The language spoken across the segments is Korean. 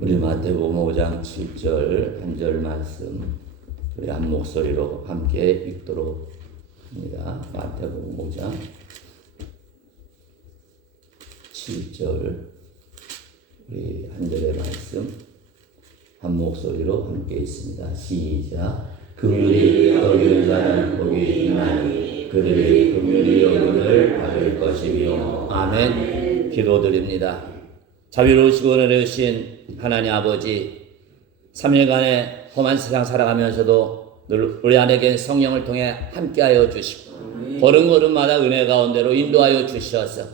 우리 마태복음 5장 7절 한 절 말씀 우리 한 목소리로 함께 읽도록 합니다. 마태복음 5장 7절 우리 한 절의 말씀 한 목소리로 함께 있습니다. 시작. 긍휼히 여기는 자는 복이 있나니 그들이 긍휼히 여김을 받을 것이며. 아멘. 기도드립니다. 자비로우시고 은혜로우신 하나님 아버지, 3일간의 험한 세상 살아가면서도 늘 우리 안에게 성령을 통해 함께하여 주시고 걸음걸음마다 은혜 가운데로 인도하여 주셔서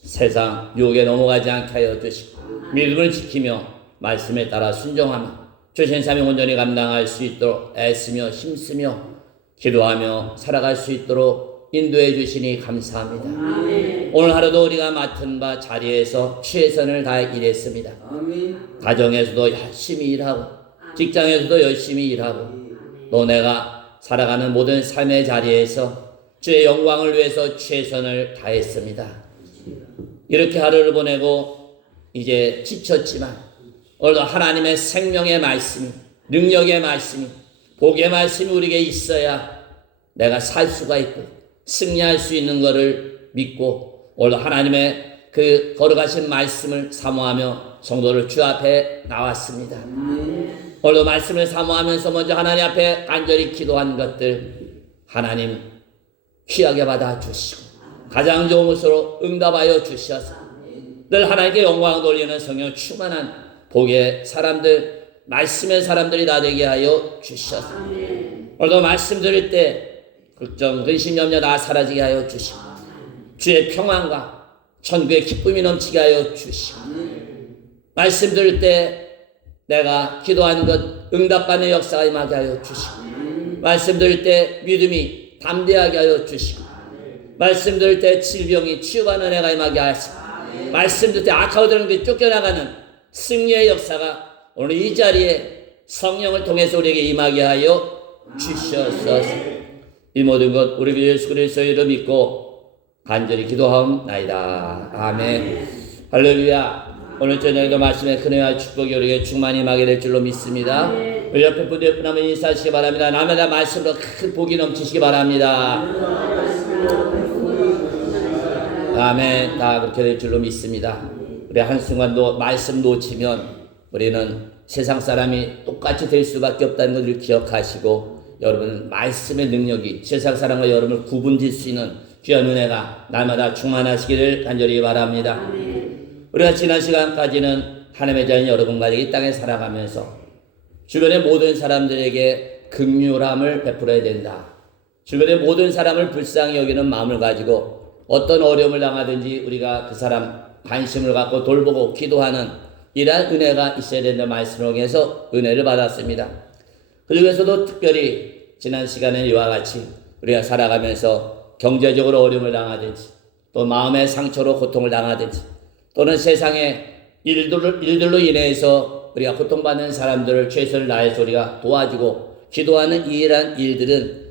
세상 유혹에 넘어가지 않게 하여 주시고 믿음을 지키며 말씀에 따라 순종하며 주신 사명 온전히 감당할 수 있도록 애쓰며 힘쓰며 기도하며 살아갈 수 있도록 인도해 주시니 감사합니다. 아멘. 오늘 하루도 우리가 맡은 바 자리에서 최선을 다해 일했습니다. 아멘. 가정에서도 열심히 일하고 직장에서도 열심히 일하고 또 내가 살아가는 모든 삶의 자리에서 주의 영광을 위해서 최선을 다했습니다. 이렇게 하루를 보내고 이제 지쳤지만 오늘도 하나님의 생명의 말씀이, 능력의 말씀이, 복의 말씀이 우리에게 있어야 내가 살 수가 있고 승리할 수 있는 것을 믿고 오늘 하나님의 그 걸어가신 말씀을 사모하며 성도를 주 앞에 나왔습니다. 오늘도 말씀을 사모하면서 먼저 하나님 앞에 간절히 기도한 것들 하나님 귀하게 받아주시고 가장 좋은 것으로 응답하여 주셔서 늘 하나님께 영광 돌리는 성령 충만한 복의 사람들, 말씀의 사람들이 다 되게 하여 주셔서 오늘도 말씀 들을 때 걱정, 근심, 염려 다 사라지게 하여 주시고 주의 평안과 천국의 기쁨이 넘치게 하여 주시고 말씀 들을 때 내가 기도하는 것 응답받는 역사가 임하게 하여 주시고 말씀 들을 때 믿음이 담대하게 하여 주시고 말씀 들을 때 질병이 치유받는 은혜가 임하게 하시고 말씀 들을 때 악하고들은 그 쫓겨나가는 승리의 역사가 오늘 이 자리에 성령을 통해서 우리에게 임하게 하여 주셔서 이 모든 것 우리 주 예수 그리스도의 이름 믿고 간절히 기도하옵나이다. 아멘. 할렐루야. 오늘 저녁에도 말씀의 큰은혜와 축복이 우리에게 충만히 임하게 될 줄로 믿습니다. 우리 옆에 분들 분하면 인사하시기 바랍니다. 남에다 말씀으로 큰 복이 넘치시기 바랍니다. 아멘. 다 그렇게 될 줄로 믿습니다. 우리 한순간도 말씀 놓치면 우리는 세상 사람이 똑같이 될 수밖에 없다는 것을 기억하시고 여러분 말씀의 능력이 세상 사람과 여러분을 구분질 수 있는 귀한 은혜가 날마다 충만하시기를 간절히 바랍니다. 우리가 지난 시간까지는 하나님의 자녀 여러분과 이 땅에 살아가면서 주변의 모든 사람들에게 긍휼함을 베풀어야 된다. 주변의 모든 사람을 불쌍히 여기는 마음을 가지고 어떤 어려움을 당하든지 우리가 그 사람 관심을 갖고 돌보고 기도하는 이러한 은혜가 있어야 된다는 말씀을 통해서 은혜를 받았습니다. 그 중에서도 특별히 지난 시간에 이와 같이 우리가 살아가면서 경제적으로 어려움을 당하든지 또 마음의 상처로 고통을 당하든지 또는 세상의 일들로 인해서 우리가 고통받는 사람들을 최선을 다해서 우리가 도와주고 기도하는 이러한 일들은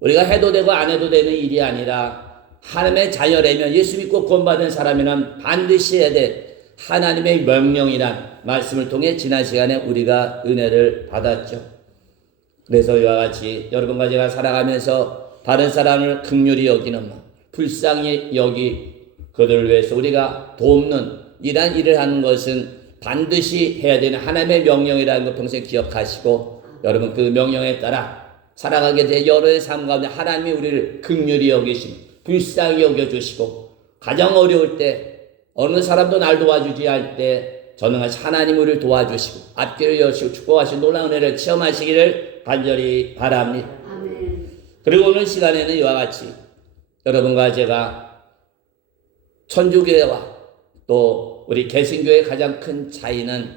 우리가 해도 되고 안 해도 되는 일이 아니라 하나님의 자녀라면 예수 믿고 구원받은 사람이란 반드시 해야 될 하나님의 명령이란 말씀을 통해 지난 시간에 우리가 은혜를 받았죠. 그래서 이와 같이 여러분과 제가 살아가면서 다른 사람을 긍휼히 여기는 마음, 불쌍히 여기 그들을 위해서 우리가 돕는 이러한 일을 하는 것은 반드시 해야 되는 하나님의 명령이라는 것 평생 기억하시고 여러분 그 명령에 따라 살아가게 될 여러분의 삶 가운데 하나님이 우리를 긍휼히 여기시고 불쌍히 여겨주시고 가장 어려울 때 어느 사람도 날 도와주지 할 때 전능하신 하나님 우리를 도와주시고 앞길을 여시고 축복하신 놀라운 은혜를 체험하시기를 간절히 바랍니다. 아멘. 그리고 오늘 시간에는 이와 같이 여러분과 제가 천주교회와 또 우리 개신교회의 가장 큰 차이는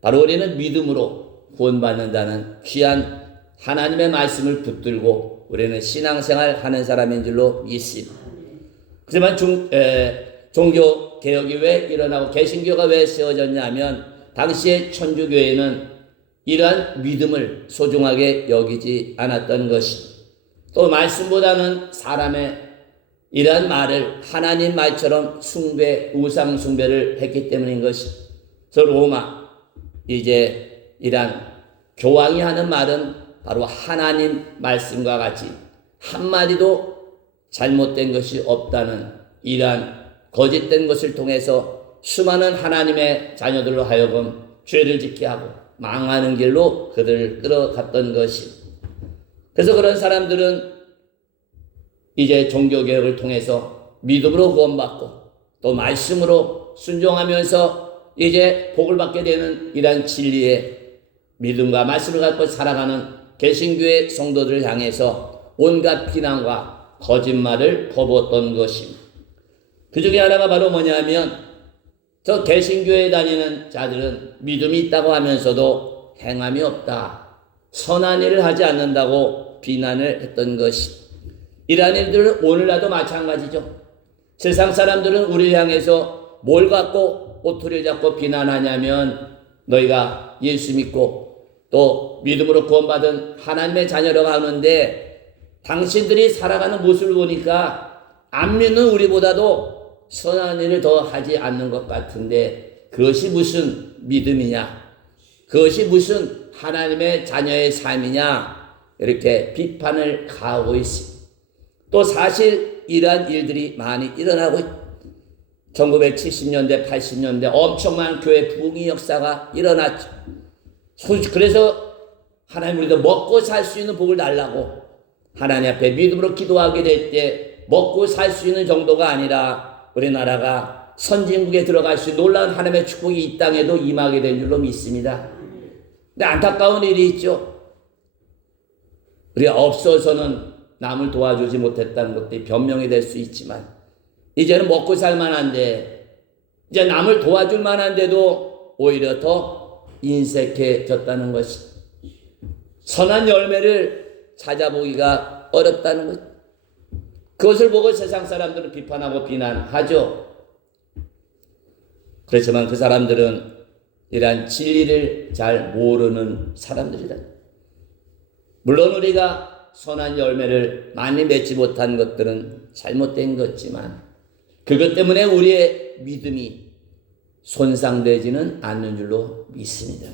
바로 우리는 믿음으로 구원받는다는 귀한 하나님의 말씀을 붙들고 우리는 신앙생활 하는 사람인 줄로 믿습니다. 하지만 종교 개혁이 왜 일어나고 개신교가 왜 세워졌냐면 당시의 천주교회는 이러한 믿음을 소중하게 여기지 않았던 것이 또 말씀보다는 사람의 이러한 말을 하나님 말처럼 숭배, 우상 숭배를 했기 때문인 것이 그래서 로마 이제 이란 교황이 하는 말은 바로 하나님 말씀과 같이 한마디도 잘못된 것이 없다는 이러한 거짓된 것을 통해서 수많은 하나님의 자녀들로 하여금 죄를 짓게 하고 망하는 길로 그들을 끌어갔던 것이. 그래서 그런 사람들은 이제 종교개혁을 통해서 믿음으로 구원받고 또 말씀으로 순종하면서 이제 복을 받게 되는 이러한 진리의 믿음과 말씀을 갖고 살아가는 개신교의 성도들을 향해서 온갖 비난과 거짓말을 퍼부었던 것입니다. 그 중에 하나가 바로 뭐냐면 저 개신교에 다니는 자들은 믿음이 있다고 하면서도 행함이 없다, 선한 일을 하지 않는다고 비난을 했던 것이. 이러한 일들은 오늘날도 마찬가지죠. 세상 사람들은 우리를 향해서 뭘 갖고 꼬투리를 잡고 비난하냐면 너희가 예수 믿고 또 믿음으로 구원받은 하나님의 자녀라고 하는데 당신들이 살아가는 모습을 보니까 안 믿는 우리보다도 선한 일을 더 하지 않는 것 같은데 그것이 무슨 믿음이냐, 그것이 무슨 하나님의 자녀의 삶이냐, 이렇게 비판을 가하고 있습니다. 또 사실 이러한 일들이 많이 일어나고 1970년대 80년대 엄청난 교회 부흥의 역사가 일어났죠. 그래서 하나님 우리도 먹고 살 수 있는 복을 달라고 하나님 앞에 믿음으로 기도하게 될 때 먹고 살 수 있는 정도가 아니라 우리나라가 선진국에 들어갈 수 있는 놀라운 하나님의 축복이 이 땅에도 임하게 된 줄로 믿습니다. 근데 안타까운 일이 있죠. 우리가 없어서는 남을 도와주지 못했다는 것들이 변명이 될 수 있지만 이제는 먹고 살 만한데 이제 남을 도와줄 만한데도 오히려 더 인색해졌다는 것이, 선한 열매를 찾아보기가 어렵다는 것. 그것을 보고 세상 사람들은 비판하고 비난하죠. 그렇지만 그 사람들은 이러한 진리를 잘 모르는 사람들이다. 물론 우리가 선한 열매를 많이 맺지 못한 것들은 잘못된 것이지만 그것 때문에 우리의 믿음이 손상되지는 않는 줄로 믿습니다.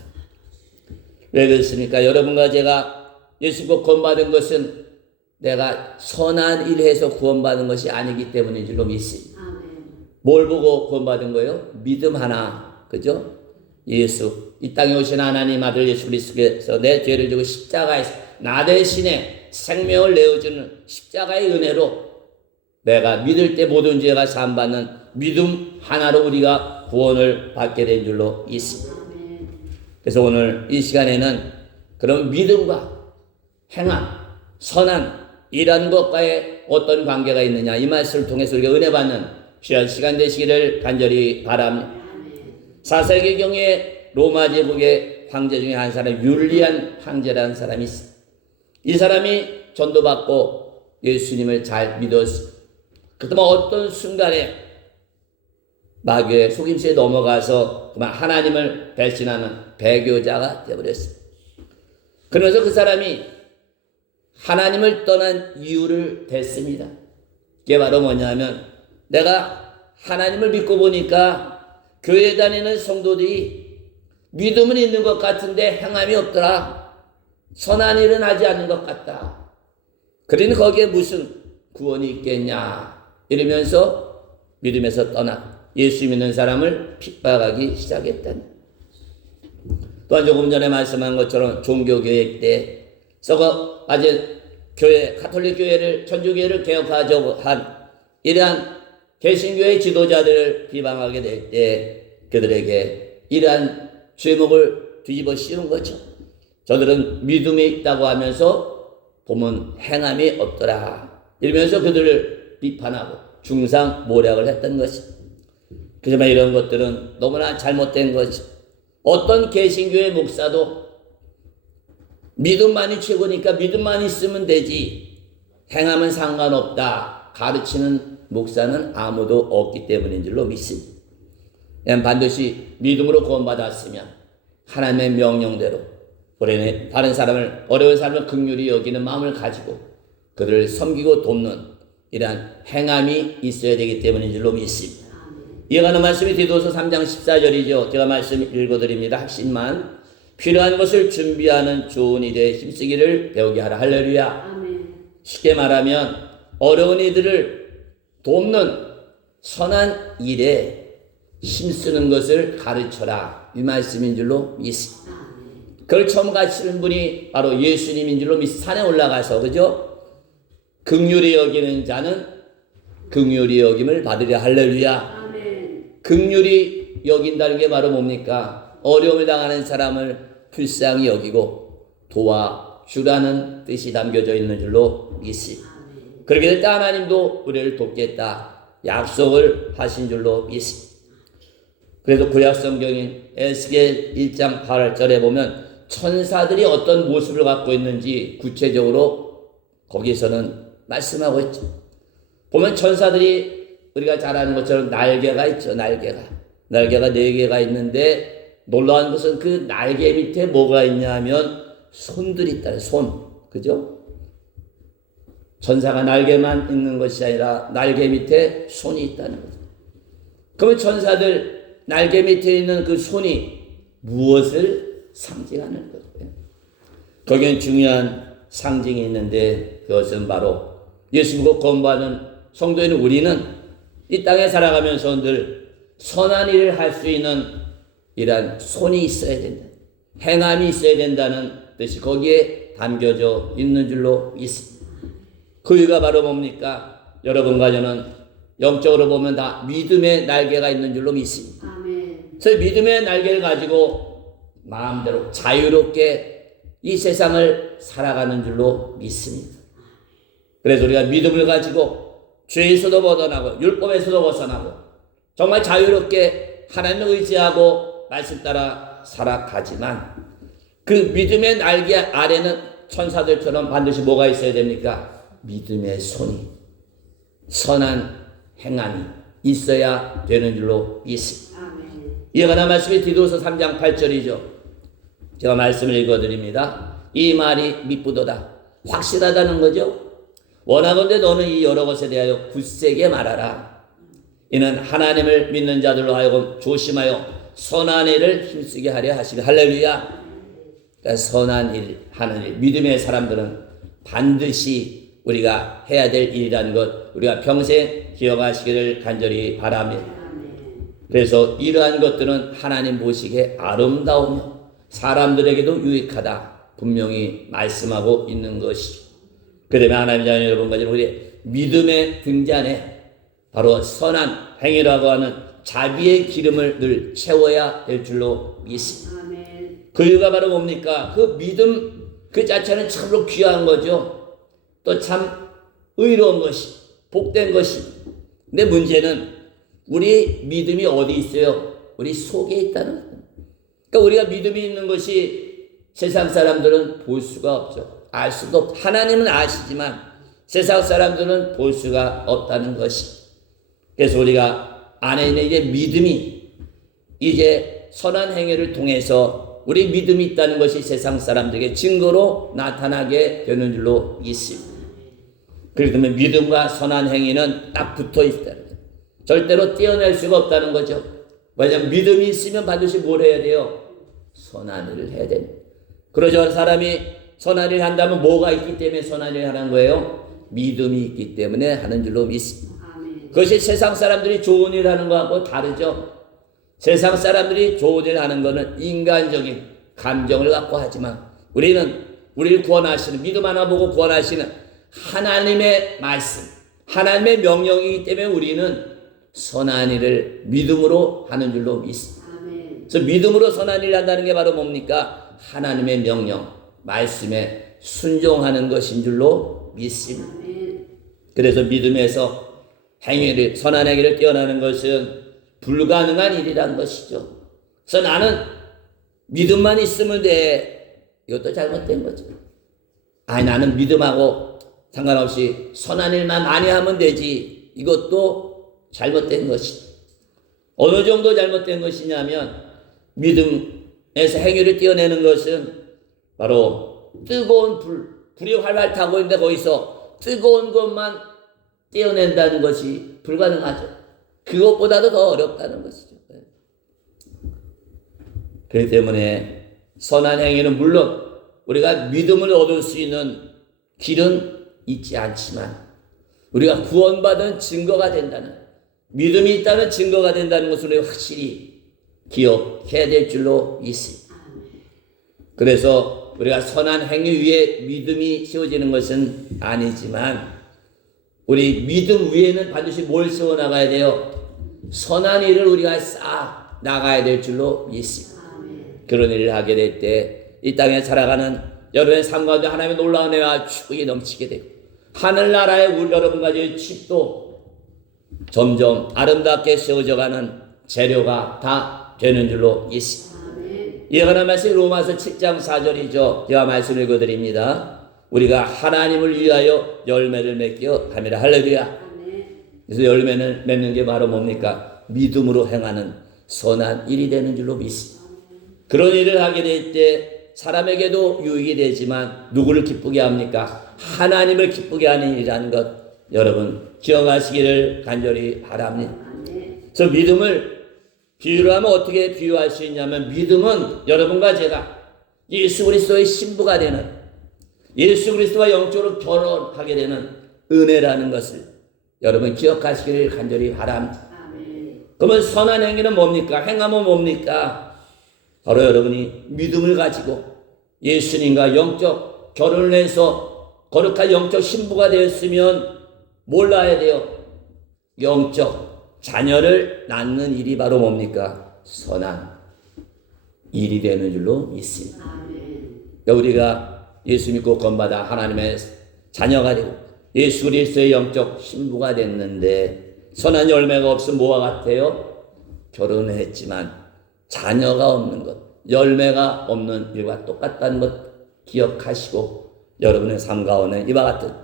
왜 그렇습니까? 여러분과 제가 예수 믿고 구원받은 것은 내가 선한 일을 해서 구원받은 것이 아니기 때문인 줄로 믿습니다. 뭘 보고 구원받은 거예요? 믿음 하나, 그죠? 예수, 이 땅에 오신 하나님 아들 예수 그리스도께서 내 죄를 지고 십자가에서 나 대신에 생명을 내어주는 십자가의 은혜로 내가 믿을 때 모든 죄가 사함받는 믿음 하나로 우리가 구원을 받게 된 줄로 있습니다. 그래서 오늘 이 시간에는 그런 믿음과 행함, 선한 이런 것과의 어떤 관계가 있느냐, 이 말씀을 통해서 우리가 은혜 받는 귀한 시간 되시기를 간절히 바랍니다. 4세기경에 로마 제국의 황제 중에 한 사람, 율리안 황제라는 사람이 있어요. 이 사람이 전도받고 예수님을 잘 믿었어요. 그렇지만 어떤 순간에 마귀의 속임수에 넘어가서 그만 하나님을 배신하는 배교자가 되어버렸어요. 그러면서 그 사람이 하나님을 떠난 이유를 댔습니다. 그게 바로 뭐냐면 내가 하나님을 믿고 보니까 교회 다니는 성도들이 믿음은 있는 것 같은데 행함이 없더라. 선한 일은 하지 않는 것 같다. 그러니 거기에 무슨 구원이 있겠냐 이러면서 믿음에서 떠나 예수 믿는 사람을 핍박하기 시작했다니. 또한 조금 전에 말씀한 것처럼 종교개혁 때 썩어 아직 교회, 가톨릭 교회를, 천주교회를 개혁하자고 한 이러한 개신교의 지도자들을 비방하게 될 때 그들에게 이러한 죄목을 뒤집어 씌운 거죠. 저들은 믿음이 있다고 하면서 보면 행함이 없더라 이러면서 그들을 비판하고 중상모략을 했던 것입니다. 그렇지만 이런 것들은 너무나 잘못된 거죠. 어떤 개신교의 목사도 믿음만이 최고니까 믿음만 있으면 되지 행하면 상관없다 가르치는 목사는 아무도 없기 때문인 줄로 믿습니다. 반드시 믿음으로 구원받았으면 하나님의 명령대로 우리는 다른 사람을, 어려운 사람을 긍휼히 여기는 마음을 가지고 그들을 섬기고 돕는 이러한 행함이 있어야 되기 때문인 줄로 믿습니다. 이어가는 말씀이 디도서 3장 14절이죠. 제가 말씀 읽어드립니다. 핵심만. 필요한 것을 준비하는 좋은 일에 힘쓰기를 배우게 하라. 할렐루야. 아멘. 쉽게 말하면 어려운 이들을 돕는 선한 일에 힘쓰는 것을 가르쳐라. 이 말씀인 줄로 믿습니다. 그걸 처음 가르치는 분이 바로 예수님인 줄로 믿습니다. 산에 올라가서, 그죠? 긍휼히 여기는 자는 긍휼히 여김을 받으려. 할렐루야. 아멘. 긍휼히 여긴다는 게 바로 뭡니까? 어려움을 당하는 사람을 불쌍히 여기고 도와주라는 뜻이 담겨져 있는 줄로 믿습니다. 그렇게 될 때 하나님도 우리를 돕겠다 약속을 하신 줄로 믿습니다. 그래서 구약 성경인 에스겔 1장 8절에 보면 천사들이 어떤 모습을 갖고 있는지 구체적으로 거기서는 말씀하고 있죠. 보면 천사들이 우리가 잘 아는 것처럼 날개가 있죠. 날개가 4개가 있는데 놀라운 것은 그 날개 밑에 뭐가 있냐 하면 손들이 있다는 손. 그죠? 천사가 날개만 있는 것이 아니라 날개 밑에 손이 있다는 거죠. 그러면 천사들 날개 밑에 있는 그 손이 무엇을 상징하는 거예요? 거기엔 중요한 상징이 있는데 그것은 바로 예수 믿고 구원받은 성도인 우리는 이 땅에 살아가면서 늘 선한 일을 할 수 있는 이러한 손이 있어야 된다. 행함이 있어야 된다는 뜻이 거기에 담겨져 있는 줄로 있습니다. 그 이유가 바로 뭡니까? 여러분과 저는 영적으로 보면 다 믿음의 날개가 있는 줄로 믿습니다. 아멘. 그래서 믿음의 날개를 가지고 마음대로 자유롭게 이 세상을 살아가는 줄로 믿습니다. 그래서 우리가 믿음을 가지고 죄에서도 벗어나고 율법에서도 벗어나고 정말 자유롭게 하나님을 의지하고 말씀 따라 살아가지만 그 믿음의 날개 아래는 천사들처럼 반드시 뭐가 있어야 됩니까? 믿음의 손이, 선한 행함이 있어야 되는 줄로 믿습니다. 아멘. 이어가는 말씀이 디도서 3장 8절이죠. 제가 말씀을 읽어드립니다. 이 말이 미쁘도다. 확실하다는 거죠. 원하건대 너는 이 여러 것에 대하여 굳세게 말하라. 이는 하나님을 믿는 자들로 하여금 조심하여 선한 일을 힘쓰게 하려 하시리. 할렐루야. 그러니까 선한 일 하는 일, 믿음의 사람들은 반드시 우리가 해야 될 일이라는 것 우리가 평생 기억하시기를 간절히 바랍니다. 그래서 이러한 것들은 하나님 보시기에 아름다우며 사람들에게도 유익하다 분명히 말씀하고 있는 것이죠. 그러면 하나님의 자녀 여러분과 우리의 믿음의 등잔에 바로 선한 행위라고 하는 자비의 기름을 늘 채워야 될 줄로 믿습니다. 아멘. 그 이유가 바로 뭡니까? 그 믿음 그 자체는 참으로 귀한 거죠. 또 참 의로운 것이 복된 것이. 근데 문제는 우리 믿음이 어디 있어요? 우리 속에 있다는 거예요. 그러니까 우리가 믿음이 있는 것이 세상 사람들은 볼 수가 없죠. 알 수도 없고 하나님은 아시지만 세상 사람들은 볼 수가 없다는 것이. 그래서 우리가 안에 있는 이제 믿음이 이제 선한 행위를 통해서 우리 믿음이 있다는 것이 세상 사람들에게 증거로 나타나게 되는 줄로 있습니다. 그렇기 때문에 믿음과 선한 행위는 딱 붙어 있다는 거예요. 절대로 떼어낼 수가 없다는 거죠. 왜냐하면 믿음이 있으면 반드시 뭘 해야 돼요? 선한 일을 해야 됩니다. 그러죠. 사람이 선한 일을 한다면 뭐가 있기 때문에 선한 일을 하는 거예요? 믿음이 있기 때문에 하는 줄로 믿습니다. 아멘. 그것이 세상 사람들이 좋은 일 하는 거하고 다르죠. 세상 사람들이 좋은 일 하는 것은 인간적인 감정을 갖고 하지만 우리는 우리를 구원하시는 믿음 하나 보고 구원하시는 하나님의 말씀, 하나님의 명령이기 때문에 우리는 선한 일을 믿음으로 하는 줄로 믿습니다. 아멘. 그래서 믿음으로 선한 일을 한다는 게 바로 뭡니까? 하나님의 명령, 말씀에 순종하는 것인 줄로 믿습니다. 아멘. 그래서 믿음에서 행위를 선한 행위를 떼어나는 것은 불가능한 일이란 것이죠. 그래서 나는 믿음만 있으면 돼. 이것도 잘못된 거죠. 아니 나는 믿음하고 상관없이 선한 일만 많이 하면 되지. 이것도 잘못된 것이죠. 어느 정도 잘못된 것이냐면 믿음에서 행위를 떼어내는 것은 바로 뜨거운 불이 활활 타고 있는데 거기서 뜨거운 것만 떼어낸다는 것이 불가능하죠. 그것보다도 더 어렵다는 것이죠. 그렇기 때문에 선한 행위는 물론 우리가 믿음을 얻을 수 있는 길은 있지 않지만 우리가 구원받은 증거가 된다는, 믿음이 있다는 증거가 된다는 것을 우리가 확실히 기억해야 될 줄로 있습니다. 그래서 우리가 선한 행위 위에 믿음이 세워지는 것은 아니지만 우리 믿음 위에는 반드시 뭘 세워나가야 돼요? 선한 일을 우리가 쌓아 나가야 될 줄로 믿습니다. 그런 일을 하게 될 때 이 땅에 살아가는 여러분의 삶 가운데 하나님의 놀라운 은혜와 축복이 넘치게 되고 하늘나라의 우리 여러분 가지의 집도 점점 아름답게 세워져가는 재료가 다 되는 줄로 믿습니다. 이에 관한 말씀이 로마서 7장 4절이죠. 제가 말씀을 읽어드립니다. 우리가 하나님을 위하여 열매를 맺게 함이라. 할렐루야. 그래서 열매를 맺는 게 바로 뭡니까? 믿음으로 행하는 선한 일이 되는 줄로 믿습니다. 그런 일을 하게 될 때 사람에게도 유익이 되지만 누구를 기쁘게 합니까? 하나님을 기쁘게 하는 일이라는 것 여러분 기억하시기를 간절히 바랍니다. 그래서 믿음을 비유를 하면 어떻게 비유할 수 있냐면 믿음은 여러분과 제가 예수 그리스도의 신부가 되는, 예수 그리스도와 영적으로 결혼하게 되는 은혜라는 것을 여러분 기억하시기를 간절히 바랍니다. 그러면 선한 행위는 뭡니까? 행함은 뭡니까? 바로 여러분이 믿음을 가지고 예수님과 영적 결혼을 해서 거룩한 영적 신부가 되었으면 몰라야 돼요. 영적 자녀를 낳는 일이 바로 뭡니까? 선한 일이 되는 줄로 믿습니다. 그러니까 우리가 예수 믿고 구원받아 하나님의 자녀가 되고 예수 그리스도의 영적 신부가 됐는데 선한 열매가 없으면 뭐와 같아요? 결혼을 했지만 자녀가 없는 것, 열매가 없는 일과 똑같다는 것 기억하시고 여러분의 삶 가운데 이와 같은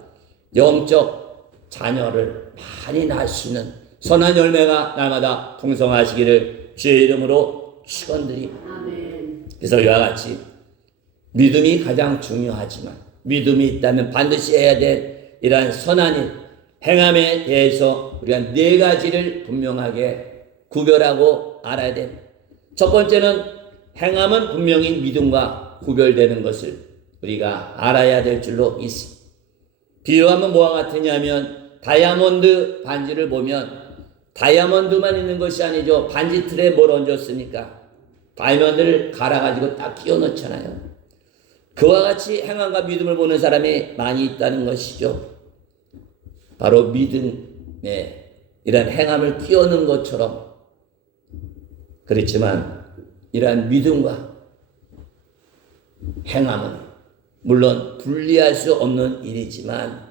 영적 자녀를 많이 낳을 수 있는 선한 열매가 날마다 풍성하시기를 주의 이름으로 축원드립니다. 그래서 이와 같이 믿음이 가장 중요하지만 믿음이 있다면 반드시 해야 될 이러한 선한 일, 행함에 대해서 우리가 네 가지를 분명하게 구별하고 알아야 됩니다. 첫 번째는 행함은 분명히 믿음과 구별되는 것을 우리가 알아야 될 줄로 있습니다. 비유하면 뭐와 같으냐면 다이아몬드 반지를 보면 다이아몬드만 있는 것이 아니죠. 반지 틀에 뭘 얹었습니까? 다이아몬드를 갈아가지고 딱 끼워 넣잖아요. 그와 같이 행함과 믿음을 보는 사람이 많이 있다는 것이죠. 바로 믿음에 이런 행함을 끼워 넣은 것처럼 그렇지만 이러한 믿음과 행함은 물론 분리할 수 없는 일이지만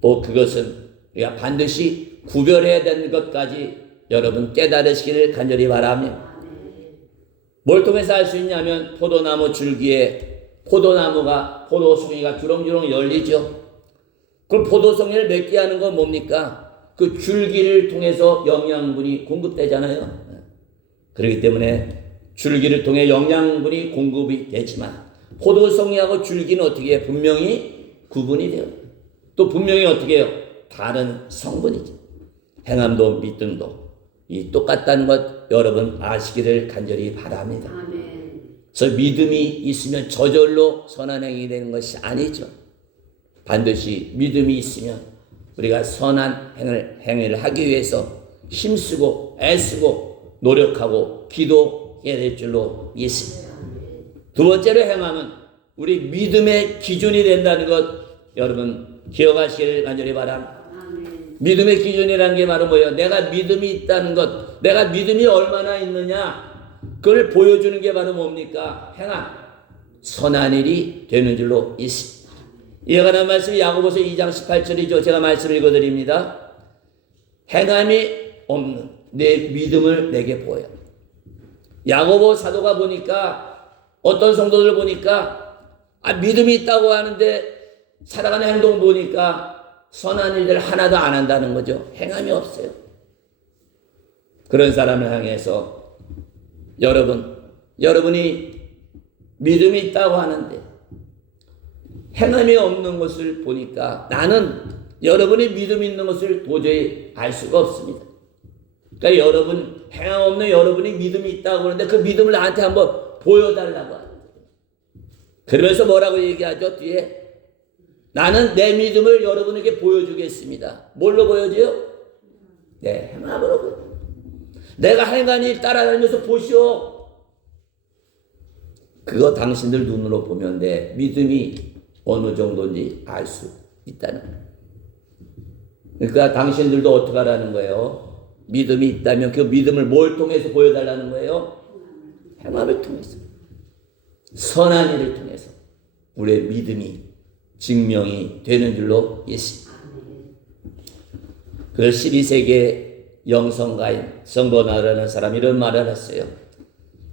또 그것은 우리가 반드시 구별해야 되는 것까지 여러분 깨달으시기를 간절히 바랍니다. 뭘 통해서 알 수 있냐면 포도나무 줄기에 포도나무가 포도송이가 주렁주렁 열리죠. 그럼 포도송이를 맺게 하는 건 뭡니까? 그 줄기를 통해서 영양분이 공급되잖아요. 그렇기 때문에 줄기를 통해 영양분이 공급이 되지만 포도송이하고 줄기는 어떻게 해요? 분명히 구분이 돼요. 또 분명히 어떻게 해요? 다른 성분이죠. 행함도 믿음도 이 똑같다는 것 여러분 아시기를 간절히 바랍니다. 그래서 믿음이 있으면 저절로 선한 행위 되는 것이 아니죠. 반드시 믿음이 있으면 우리가 선한 행위를 하기 위해서 힘쓰고 애쓰고 노력하고 기도해야 될 줄로 믿습니다. 두 번째로 행함은 우리 믿음의 기준이 된다는 것 여러분 기억하시기를 간절히 바랍니다. 믿음의 기준이라는 게 바로 뭐예요? 내가 믿음이 있다는 것, 내가 믿음이 얼마나 있느냐 그걸 보여주는 게 바로 뭡니까? 행함, 선한 일이 되는 줄로 있습니다. 이에 관한 말씀이 야고보서 2장 18절이죠. 제가 말씀을 읽어드립니다. 행함이 없는 내 믿음을 내게 보여. 야고보 사도가 보니까 어떤 성도들 보니까 믿음이 있다고 하는데 살아가는 행동 보니까 선한 일들 하나도 안 한다는 거죠. 행함이 없어요. 그런 사람을 향해서 여러분이 믿음이 있다고 하는데 행함이 없는 것을 보니까 나는 여러분이 믿음이 있는 것을 도저히 알 수가 없습니다. 그러니까 여러분, 행함 없는 여러분이 믿음이 있다고 그러는데 그 믿음을 나한테 한번 보여달라고 하는. 그러면서 뭐라고 얘기하죠? 뒤에 나는 내 믿음을 여러분에게 보여주겠습니다. 뭘로 보여줘요? 네, 행함으로 보여줘요. 내가 행한 일 따라다니면서 보시오. 그거 당신들 눈으로 보면 내 믿음이 어느 정도인지 알 수 있다는 거예요. 그러니까 당신들도 어떻게 하라는 거예요? 믿음이 있다면 그 믿음을 뭘 통해서 보여달라는 거예요? 행함을 통해서, 선한 일을 통해서 우리의 믿음이 증명이 되는 줄로 있습니다. 그 12세기의 영성가인 성보나라는 사람이 이런 말을 했어요.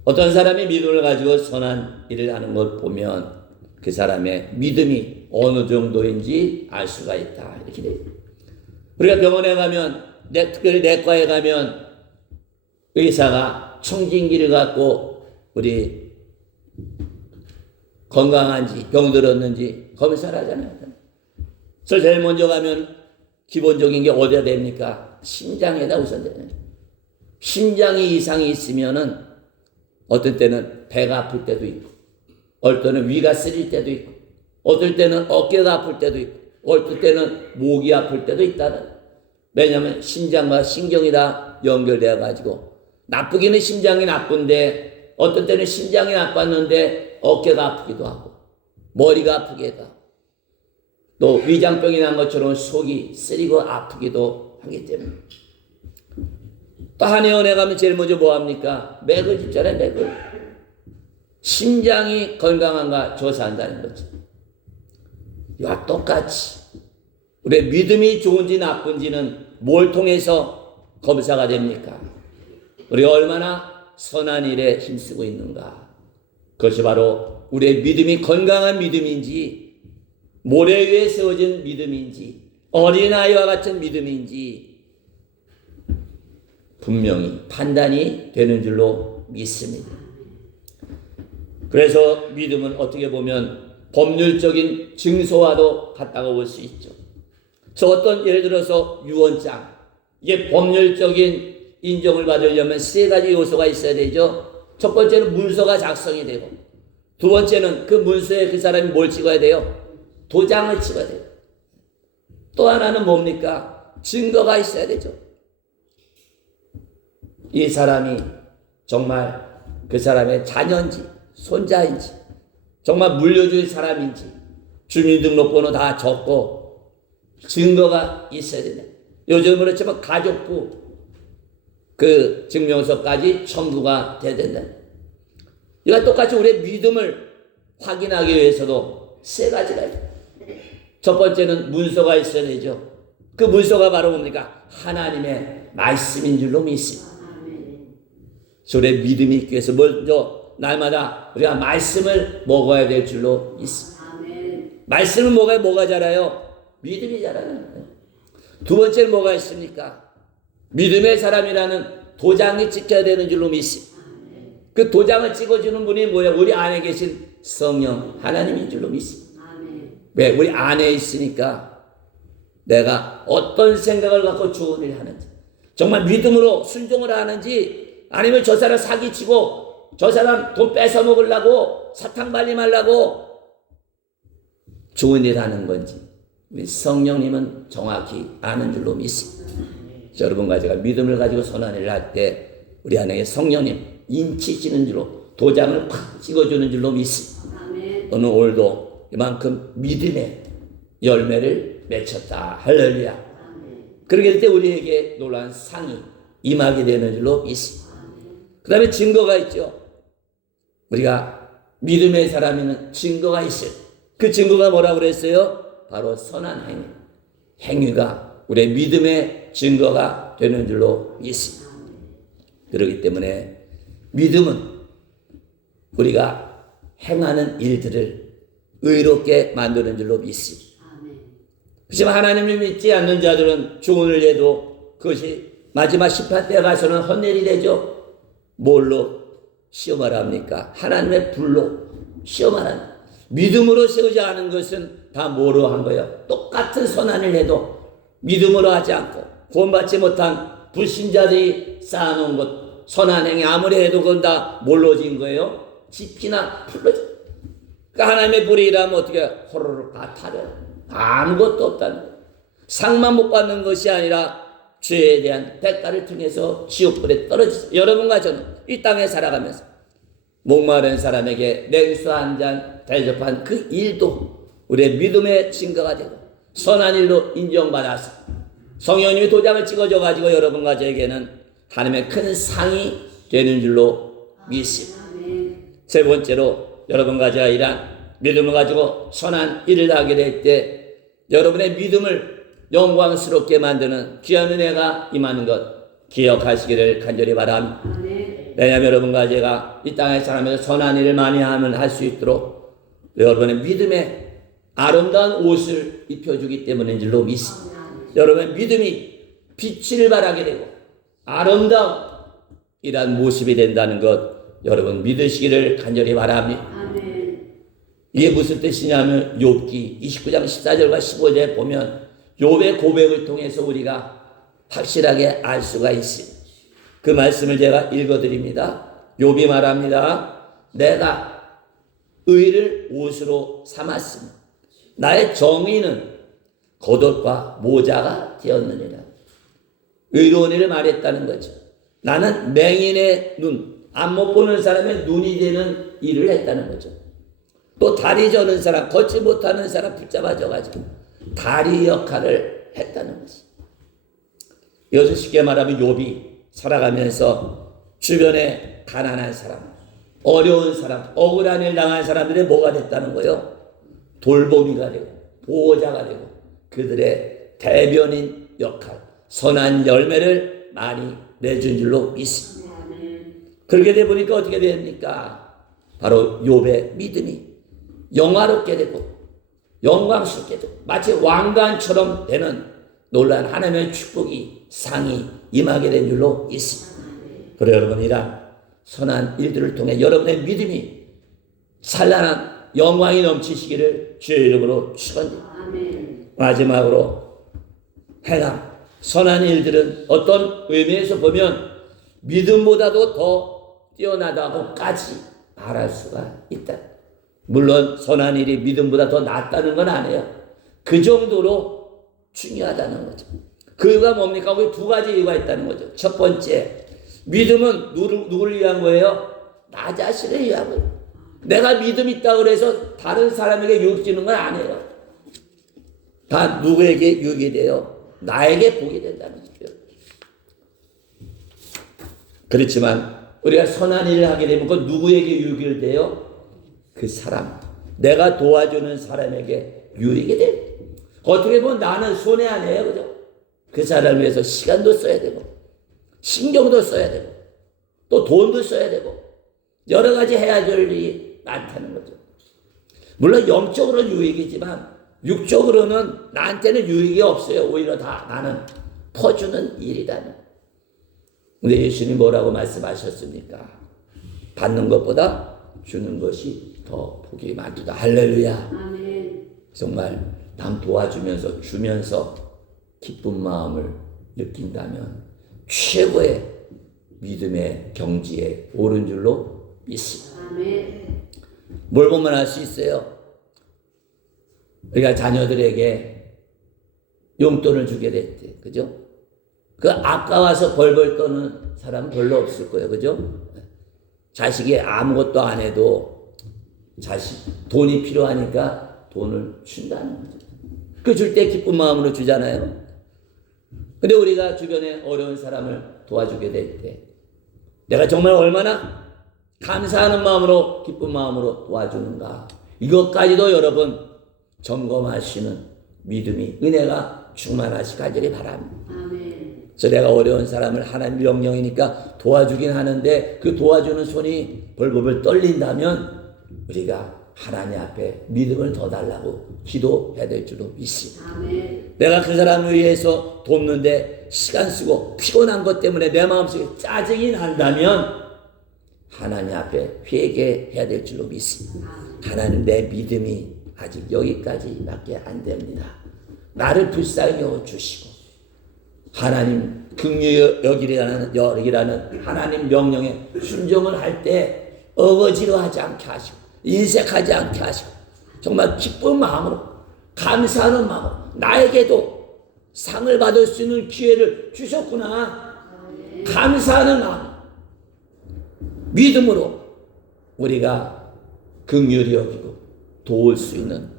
어떤 사람이 믿음을 가지고 선한 일을 하는 걸 보면 그 사람의 믿음이 어느 정도인지 알 수가 있다. 이렇게 돼요. 우리가 병원에 가면, 특별히 내과에 가면 의사가 청진기를 갖고 우리 건강한지 병들었는지 검사를 하잖아요. 그래서 제일 먼저 가면 기본적인 게 어디가 됩니까? 심장에다 우선 되잖아요. 심장이 이상이 있으면은 어떤 때는 배가 아플 때도 있고, 어떨 때는 위가 쓰릴 때도 있고, 어떨 때는 어깨가 아플 때도 있고, 어떨 때는 목이 아플 때도 있다는. 왜냐하면 심장과 신경이 다 연결되어 가지고 나쁘기는 심장이 나쁜데 어떤 때는 심장이 나빴는데 어깨가 아프기도 하고 머리가 아프기도 하고 또 위장병이 난 것처럼 속이 쓰리고 아프기도 하기 때문에. 또 한의원에 가면 제일 먼저 뭐합니까? 맥을 짚잖아요. 맥을. 심장이 건강한가 조사한다는 거죠. 이와 똑같이 우리의 믿음이 좋은지 나쁜지는 뭘 통해서 검사가 됩니까? 우리가 얼마나 선한 일에 힘쓰고 있는가. 그것이 바로 우리의 믿음이 건강한 믿음인지, 모래 위에 세워진 믿음인지, 어린아이와 같은 믿음인지 분명히 판단이 되는 줄로 믿습니다. 그래서 믿음은 어떻게 보면 법률적인 증서와도 같다고 볼 수 있죠. 그래서 어떤 예를 들어서 유언장, 이게 법률적인 인정을 받으려면 세 가지 요소가 있어야 되죠. 첫 번째는 문서가 작성이 되고, 두 번째는 그 문서에 그 사람이 뭘 찍어야 돼요? 도장을 찍어야 돼요. 또 하나는 뭡니까? 증거가 있어야 되죠. 이 사람이 정말 그 사람의 자녀인지 손자인지 정말 물려줄 사람인지 주민등록번호 다 적고 증거가 있어야 된다. 요즘은 그렇지만 가족부 그 증명서까지 첨부가 돼야 된다. 이와 똑같이 우리의 믿음을 확인하기 위해서도 세 가지가 있다. 첫 번째는 문서가 있어야 되죠. 그 문서가 바로 뭡니까? 하나님의 말씀인 줄로 믿습니다. 우리의 믿음이 있기 위해서 먼저 날마다 우리가 말씀을 먹어야 될 줄로 믿습니다. 말씀을 먹어야 뭐가 자라요? 믿음이 자라요. 두 번째는 뭐가 있습니까? 믿음의 사람이라는 도장이 찍혀야 되는 줄로 믿습니다. 그 도장을 찍어주는 분이 뭐야? 우리 안에 계신 성령 하나님인 줄로 믿습니다. 왜? 우리 안에 있으니까 내가 어떤 생각을 갖고 좋은 일을 하는지, 정말 믿음으로 순종을 하는지, 아니면 저 사람 사기치고 저 사람 돈 뺏어 먹으려고 사탕 발림하려고 좋은 일 하는 건지 우리 성령님은 정확히 아는 줄로 믿습니다. 여러분과 제가 믿음을 가지고 선한 일을 할 때 우리 안에 성령님 인치시는 줄로 도장을 팍 찍어주는 줄로 믿습니다. 오늘 오늘도 이만큼 믿음의 열매를 맺혔다. 할렐루야. 그렇게 될 때 우리에게 놀라운 상이 임하게 되는 줄로 믿습니다. 그 다음에 증거가 있죠. 우리가 믿음의 사람에는 증거가 있어요. 그 증거가 뭐라고 그랬어요? 바로 선한 행위. 행위가 우리의 믿음의 증거가 되는 줄로 믿습니다. 그렇기 때문에 믿음은 우리가 행하는 일들을 의롭게 만드는 줄로 믿습니다. 그렇지만 하나님을 믿지 않는 자들은 주문을 해도 그것이 마지막 심판 때에 가서는 헛내리 되죠. 뭘로 시험하라 합니까? 하나님의 불로 시험하라. 믿음으로 세우지 않은 것은 다 뭐로 한 거예요? 똑같은 선한 일 해도 믿음으로 하지 않고 구원받지 못한 불신자들이 쌓아놓은 것, 선한 행위 아무리 해도 그건 다 뭘로 지은 거예요? 지피나 풀로 지은 거예요. 그러니까 하나님의 불이 일하면 어떻게 호로록 다 타려. 아무것도 없다는 거예요. 상만 못 받는 것이 아니라 죄에 대한 대가를 통해서 지옥불에 떨어지죠. 여러분과 저는 이 땅에 살아가면서 목마른 사람에게 냉수 한 잔 대접한 그 일도 우리의 믿음의 증거가 되고 선한 일로 인정받아서 성령님이 도장을 찍어줘 가지고 여러분과 저에게는 하나님의 큰 상이 되는 줄로 믿습니다. 세 번째로 여러분과 제가 이러한 믿음을 가지고 선한 일을 하게 될 때 여러분의 믿음을 영광스럽게 만드는 귀한 은혜가 임하는 것 기억하시기를 간절히 바랍니다. 왜냐하면 여러분과 제가 이 땅에 살아가면서 선한 일을 많이 하면 할 수 있도록 여러분의 믿음의 아름다운 옷을 입혀주기 때문인 줄로 믿습니다. 여러분의 믿음이 빛을 발하게 되고 아름다운 이러한 모습이 된다는 것 여러분 믿으시기를 간절히 바랍니다. 이게 무슨 뜻이냐면 욥기 29장 14절과 15절에 보면 욥의 고백을 통해서 우리가 확실하게 알 수가 있습니다. 그 말씀을 제가 읽어드립니다. 욥이 말합니다. 내가 의를 옷으로 삼았으며 나의 정의는 겉옷과 모자가 되었느니라. 의로운 일을 말했다는 거죠. 나는 맹인의 눈, 안 못 보는 사람의 눈이 되는 일을 했다는 거죠. 또 다리 저는 사람, 걷지 못하는 사람 붙잡아줘가지고 다리 역할을 했다는 거지. 여기서 쉽게 말하면 욥이 살아가면서 주변에 가난한 사람, 어려운 사람, 억울한 일 당한 사람들의 뭐가 됐다는 거예요? 돌보미가 되고 보호자가 되고 그들의 대변인 역할, 선한 열매를 많이 내준 줄로 믿습니다. 그렇게 돼 보니까 어떻게 됩니까? 바로 욥의 믿음이 영화롭게 되고 영광스럽게 되고 마치 왕관처럼 되는 놀라운 하나님의 축복이 상이 임하게 된 줄로 있습니다. 그래 여러분 이란 선한 일들을 통해 여러분의 믿음이 찬란한 영광이 넘치시기를 주의 이름으로 축원드립니다. 마지막으로 행함 선한 일들은 어떤 의미에서 보면 믿음보다도 더 뛰어나다고까지 말할 수가 있다. 물론 선한 일이 믿음보다 더 낫다는 건 아니에요. 그 정도로 중요하다는 거죠. 그 이유가 뭡니까? 거기 두 가지 이유가 있다는 거죠. 첫 번째, 믿음은 누구를 위한 거예요? 나 자신을 위한 거예요. 내가 믿음 있다고 해서 다른 사람에게 유익 주는 건 아니에요. 다 누구에게 유익이 돼요? 나에게 복이 된다는 거죠. 그렇지만 우리가 선한 일을 하게 되면 그 누구에게 유익이 돼요? 그 사람, 내가 도와주는 사람에게 유익이 돼요. 어떻게 보면 나는 손해 안 해요. 그죠? 그 사람을 위해서 시간도 써야 되고 신경도 써야 되고 또 돈도 써야 되고 여러 가지 해야 될 일이 많다는 거죠. 물론 영적으로는 유익이지만 육적으로는 나한테는 유익이 없어요. 오히려 다 나는 퍼주는 일이라는. 근데 예수님이 뭐라고 말씀하셨습니까? 받는 것보다 주는 것이 더 복이 많도다. 할렐루야. 아멘. 정말 남 도와주면서 주면서 기쁜 마음을 느낀다면 최고의 믿음의 경지에 오른 줄로 믿습니다. 아멘. 뭘 보면 알 수 있어요? 우리가 자녀들에게 용돈을 주게 됐대. 그죠? 그 아까워서 벌벌 떠는 사람은 별로 없을 거예요. 그죠? 자식이 아무것도 안 해도 자식 돈이 필요하니까 돈을 준다는 거죠. 그 줄 때 기쁜 마음으로 주잖아요. 근데 우리가 주변에 어려운 사람을 도와주게 될 때 내가 정말 얼마나 감사하는 마음으로 기쁜 마음으로 도와주는가. 이것까지도 여러분 점검하시는 믿음이 은혜가 충만하시 간절히 바랍니다. 아멘. 그래서 내가 어려운 사람을 하나님 명령이니까 도와주긴 하는데 그 도와주는 손이 벌벌 떨린다면 우리가 하나님 앞에 믿음을 더 달라고 기도해야 될 줄로 믿습니다. 아멘. 내가 그 사람을 위해서 돕는데 시간 쓰고 피곤한 것 때문에 내 마음속에 짜증이 난다면 하나님 앞에 회개해야 될 줄로 믿습니다. 하나님 내 믿음이 아직 여기까지밖에 안 됩니다. 나를 불쌍히 여겨주시고 하나님 긍휼히 여기라는 하나님 명령에 순종을 할 때 어거지로 하지 않게 하시고 인색하지 않게 하시고 정말 기쁜 마음으로 감사하는 마음으로 나에게도 상을 받을 수 있는 기회를 주셨구나 감사하는 마음 믿음으로 우리가 긍휼히 여기고 도울 수 있는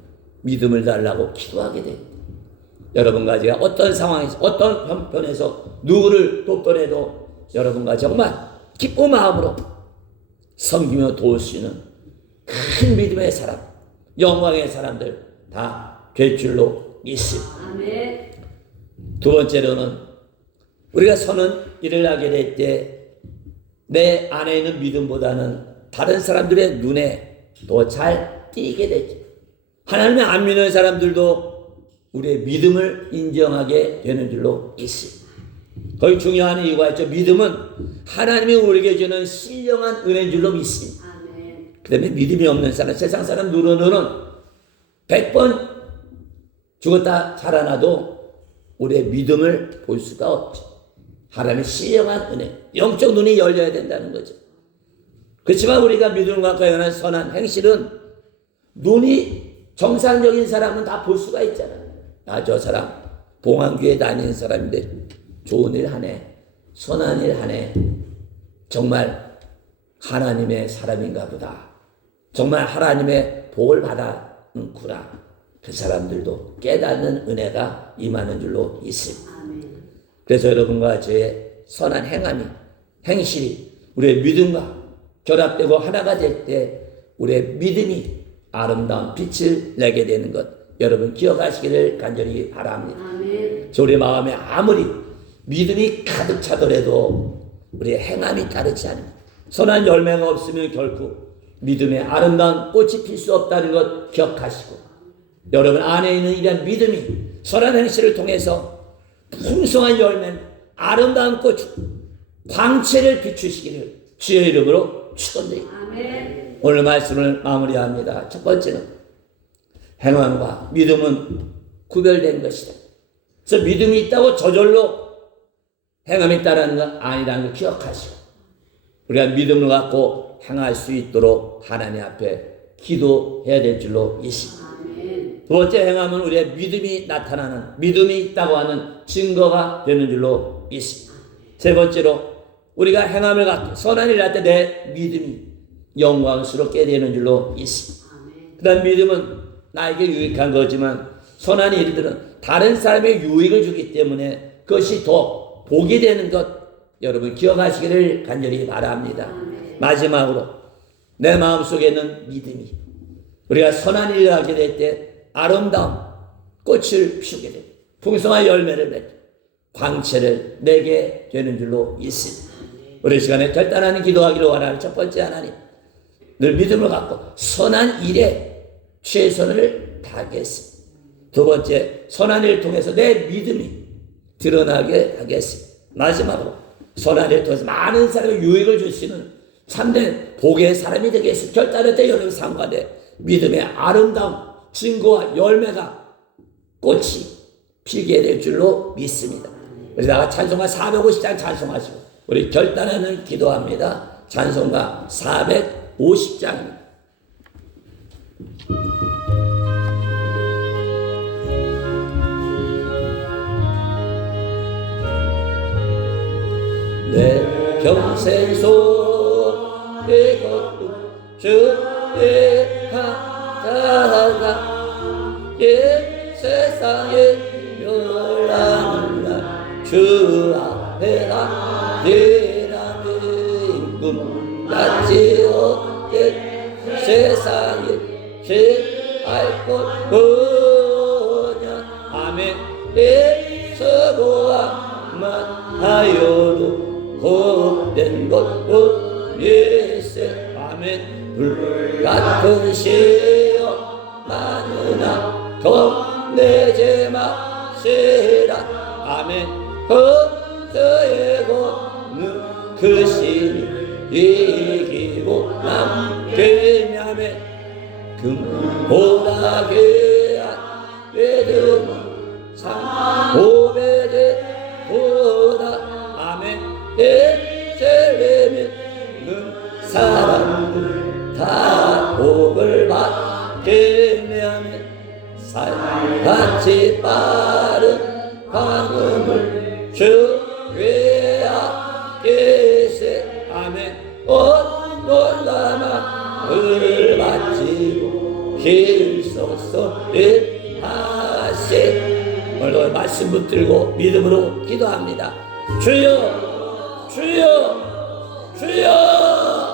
믿음을 달라고 기도하게 됩니다. 여러분과 제가 어떤 상황에서 어떤 형편에서 누구를 돕더라도 여러분과 정말 기쁜 마음으로 섬기며 도울 수 있는 큰 믿음의 사람 영광의 사람들 다 될 줄로 믿습니다. 두 번째로는 우리가 선한 일을 하게 될 때 내 안에 있는 믿음보다는 다른 사람들의 눈에 더 잘 띄게 되죠. 하나님을 안 믿는 사람들도 우리의 믿음을 인정하게 되는 줄로 있습니다. 거기 중요한 이유가 있죠. 믿음은 하나님이 우리에게 주는 신령한 은혜인 줄로 믿습니다. 그 다음에 믿음이 없는 사람, 세상 사람 누르는 100번 죽었다 살아나도 우리의 믿음을 볼 수가 없죠. 하나님의 신령한 은혜, 영적 눈이 열려야 된다는 거죠. 그렇지만 우리가 믿음을 갖고 하는 선한 행실은 눈이 정상적인 사람은 다 볼 수가 있잖아요. 아, 저 사람 봉안교회 다니는 사람인데 좋은 일 하네, 선한 일 하네, 정말 하나님의 사람인가 보다, 정말 하나님의 복을 받았구나. 그 사람들도 깨닫는 은혜가 임하는 줄로 있습니다. 그래서 여러분과 저의 선한 행함이 행실이 우리의 믿음과 결합되고 하나가 될 때 우리의 믿음이 아름다운 빛을 내게 되는 것 여러분 기억하시기를 간절히 바랍니다. 우리 마음에 아무리 믿음이 가득 차더라도 우리의 행함이 따르지 않으면 선한 열매가 없으면 결코 믿음의 아름다운 꽃이 필 수 없다는 것 기억하시고 여러분 안에 있는 이러한 믿음이 선한 행실을 통해서 풍성한 열매, 아름다운 꽃, 광채를 비추시기를 주의 이름으로 축원드립니다. 오늘 말씀을 마무리합니다. 첫 번째는 행함과 믿음은 구별된 것이다. 그래서 믿음이 있다고 저절로 행함이 있다는 건 아니라는 걸 기억하시고 우리가 믿음을 갖고 행할 수 있도록 하나님 앞에 기도해야 될 줄로 있습니다. 두 번째 행함은 우리의 믿음이 나타나는 믿음이 있다고 하는 증거가 되는 줄로 있습니다. 세 번째로 우리가 행함을 갖고 선한 일을 할 때 내 믿음이 영광스럽게 되는 줄로 있습니다. 그 다음 믿음은 나에게 유익한 거지만 선한 일들은 다른 사람의 유익을 주기 때문에 그것이 더 복이 되는 것 여러분 기억하시기를 간절히 바랍니다. 마지막으로 내 마음속에 있는 믿음이 우리가 선한 일을 하게 될 때 아름다운 꽃을 피우게 됩니다. 풍성한 열매를 맺고 광채를 내게 되는 줄로 있습니다. 우리 시간에 결단하는 기도하기를 원하는 첫 번째 하나님 늘 믿음을 갖고 선한 일에 최선을 다하겠습니다. 두 번째 선한 일을 통해서 내 믿음이 드러나게 하겠습니다. 마지막으로 선한 일을 통해서 많은 사람의 유익을 줄 수 있는 참된 복의 사람이 되겠습니다. 결단할 때 여러분 삶과 내 믿음의 아름다운 증거와 열매가 꽃이 피게 될 줄로 믿습니다. 그래서 찬송가 450장 찬송하시고 우리 결단하는 기도합니다. 찬송가 450장입니다. 내 평생 속에 걷고 주의 다가 세상에 멸하는 날 주 앞에 나니라는 꿈 갖지 못해 세상에 제할 것 뭐냐 아멘 예수보아만 하여도 헛된 것 예세 아멘 불같은 시여 많으나 겁내지 마시라 아멘 헛되고 그 신이 이기고 남게 하며 금보다 귀한 믿음은 상 오베되 복을 받겠냐면 살같이 빠른 방음을 주께 계세. 아멘. 온 놀라마 을 바치고 길속소리 하세. 오늘도 말씀 붙들고 믿음으로 기도합니다. 주여 주여 주여